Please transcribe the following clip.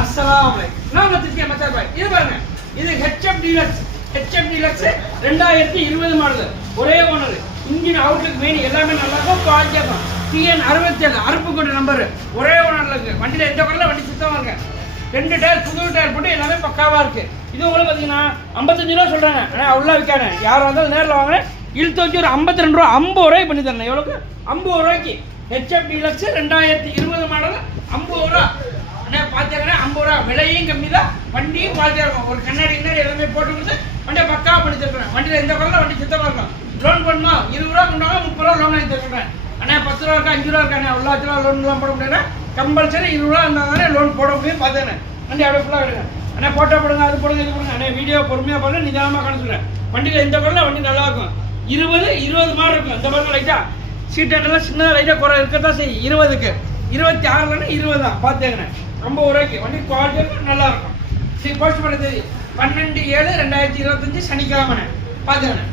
அஸ்ஸலாமு அலைக்கும். நான் வச்சிருக்கேன் மச்சான் பாய். இது பாருங்க, இது HF deluxe. HF deluxe 2020 model. ஒரே ஓனர். இன்ஜின் அவுட்லுக் மெயின் எல்லாமே நல்லா இருக்கும். குவாலிட்டியா இருக்கும். TN 67 Aruppukottai number. ஒரே ஓனர்ல இருக்கு. வண்டியில எந்த குறையில வண்டி சுத்தமா இருக்கு. 2 டயர் புது டயர் போட்டு எல்லாமே பக்காவா இருக்கு. இது உங்களுக்கு பாத்தீங்கன்னா 55 ரூபா சொல்றாங்க. ஆனா அவ்வளவு விற்கானே. யாரா இருந்தாலும் நேரில் வாங்க. இழுத்து வச்சு ஒரு 52 ரூபா 50 ரூபாய்க்கு பண்ணி தரேன். எவ்வளவுக்கு? 50 ரூபாய்க்கு. HF டீலக்ஸ் 2020 மாடல் 50 ரூபா. அண்ணா பாத்தீங்கன்னா 50 ரூபா. விலையும் கம்மி தான், வண்டியும் குவாலிட்டியா இருக்கும். ஒரு கண்ணாடி எல்லாமே போட்டு கொடுத்து வண்டியை பக்காவா பண்ணி தருறேன். வண்டியில எந்த குறையில வண்டி சுத்தமா இருக்கும். லோன் பண்ணுமா 20 ரூபா கொண்டாங்க 30 ரூபா லோன் வாங்கி தருறேன். அண்ணா 10 ரூபா இருக்கா 5 ரூபா இருக்காண்ணே அவ்வளோ லட்சம் லோன்லாம் போட முடியாது. கம்பல்சரி 20 ரூபா இருந்தால் தானே லோன் போட முடியும். பார்த்தேன் வண்டி அப்படியே ஃபுல்லாக எடுங்க. அண்ணா போட்டோ போடுங்க, அது போடுங்க, இது போடுங்க. அண்ணா வீடியோ பொறுமையாக பாருங்க, நிதானமாக காண சொல்கிறேன். வண்டியில் எந்த குறையில வண்டி நல்லா இருக்கும். 20 மாடு இருக்கும். இந்த பாருங்க லைட்டா சீட்டெல்லாம் சின்ன லைட்டாக குறை இருக்கத்தான் செய்யும். 20க்கு 26 20 தான். பார்த்துக்கண்ணே 50 ரூபாய்க்கு வண்டி குவாலிட்டி நல்லா இருக்கும். சரி போஸ்ட் பண்ண தெரியும். 12/7/2025 சனிக்கிழமை. பார்த்துக்கண்ணே.